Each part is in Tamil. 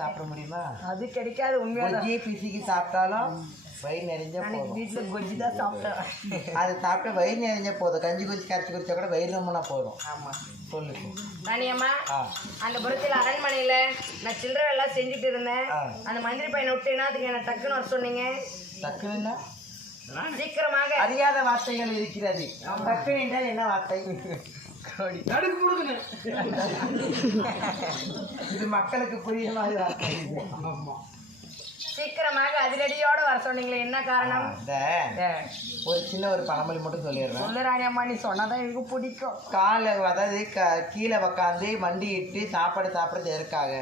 சாப்பிட முடியுமா? அது கிடைக்காது. உண்மையாக பிசிக்கு சாப்பிட்டாலும் வயிறு நிறைஞ்ச போதும். வீட்டில் கொஜ்ஜி தான் சாப்பிட்டேன். அது சாப்பிட்டா வயிறு நிறைஞ்ச போதும். கஞ்சி குடிச்சு கரைச்சி குடிச்சா கூட வயிறு ரொம்பனா போதும். ஆமாம் சொல்லுங்க ராணியம்மா. அந்த புறத்தில் அரண்மனையில் நான் சில்லறை எல்லாம் செஞ்சுட்டு இருந்தேன். அந்த மந்திரி பையனை விட்டு என்னத்துக்கு என்ன டக்குன்னு வர சொன்னீங்க? டக்குன்னு சீக்கிரமாக. அறியாத வார்த்தைகள் இருக்கிறது. டக்கு என்றால் என்ன வார்த்தை? இது மக்களுக்கு புரியுற மாதிரி வார்த்தை. சீக்கிரமாக அதிரடியோட வர சொன்னீங்களே, என்ன காரணம்? ஒரு சின்ன ஒரு பழமொழி மட்டும் சொல்லிடுறேன். சொல்லு ராணியம்மா, நீ சொன்னாதான் எனக்கு பிடிக்கும். காலை அதாவது கீழே உக்காந்து மண்டிட்டு சாப்பாடு சாப்பிட்றது எதற்காக?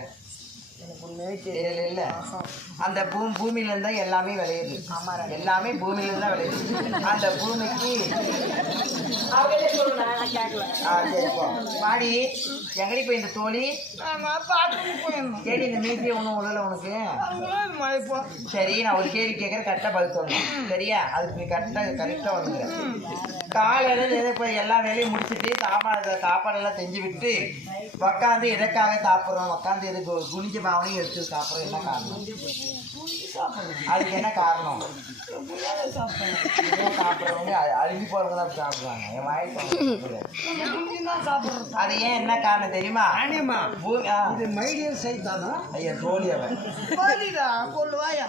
தெரியல. அந்த பூமியில இருந்தா எல்லாமே விளையுது. எல்லாமே பூமியில இருந்தா விளையுது. அந்த பூமிக்கு பாடி எங்கடி போய் இந்த தோழி கேடி இந்த மீசிய ஒன்றும் உள்ள உனக்கு. சரி, நான் ஒரு கேள்வி கேட்கறேன், கரெக்டா பதில் சொல்லணும். சரியா? அதுக்கு நீ கரெக்டா வந்துங்க. காலையில போய் எல்லா வேலையும் முடிச்சுட்டு சாப்பாடெல்லாம் செஞ்சு விட்டு உக்காந்து எதற்காக சாப்பிட்றோம்? உக்காந்து எதுக்கு குனிஞ்ச பாவனையும் எடுத்து சாப்பிட்றோம்? என்ன காரணம்? அதுக்கு என்ன காரணம்? சாப்பிட்றவங்க அழுகி போறவங்க தான் சாப்பிடுவாங்க. என் வாய்ப்பு அது ஏன் என்ன காரணம் தெரியுமா? ஐயா தோழி அவன் கொள்ளுவாயா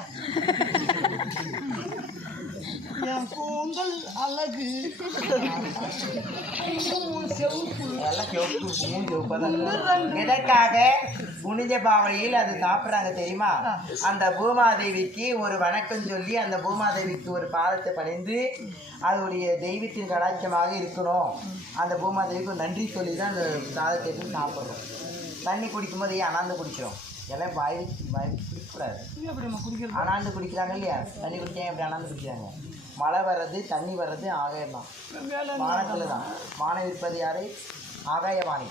என் கூந்தல் அழகு எதற்காக குனிஞ்ச பாவனையில் அது சாப்பிட்றாங்க தெரியுமா? அந்த பூமாதேவிக்கு ஒரு வணக்கம் சொல்லி அந்த பூமாதேவிக்கு ஒரு பாதத்தை பணிந்து அதோடைய தெய்வத்தின் கடாட்சமாக இருக்கணும். அந்த பூமாதேவிக்கு ஒரு நன்றி சொல்லி தான் அந்த சாதத்தை எடுத்து சாப்பிட்றோம். தண்ணி குடிக்கும்போது அனாந்து குடிக்கிறோம். எல்லாம் வாய் குடிக்கக்கூடாது. அனாந்து குடிக்கிறாங்க இல்லையா? தண்ணி குடிச்சா எப்படி அனாந்து குடிக்கிறாங்க? மழை வர்றது தண்ணி வர்றது ஆகாயம் தான், வானத்தில் தான். வானம் இருப்பது யாரு? ஆகாயவாணி.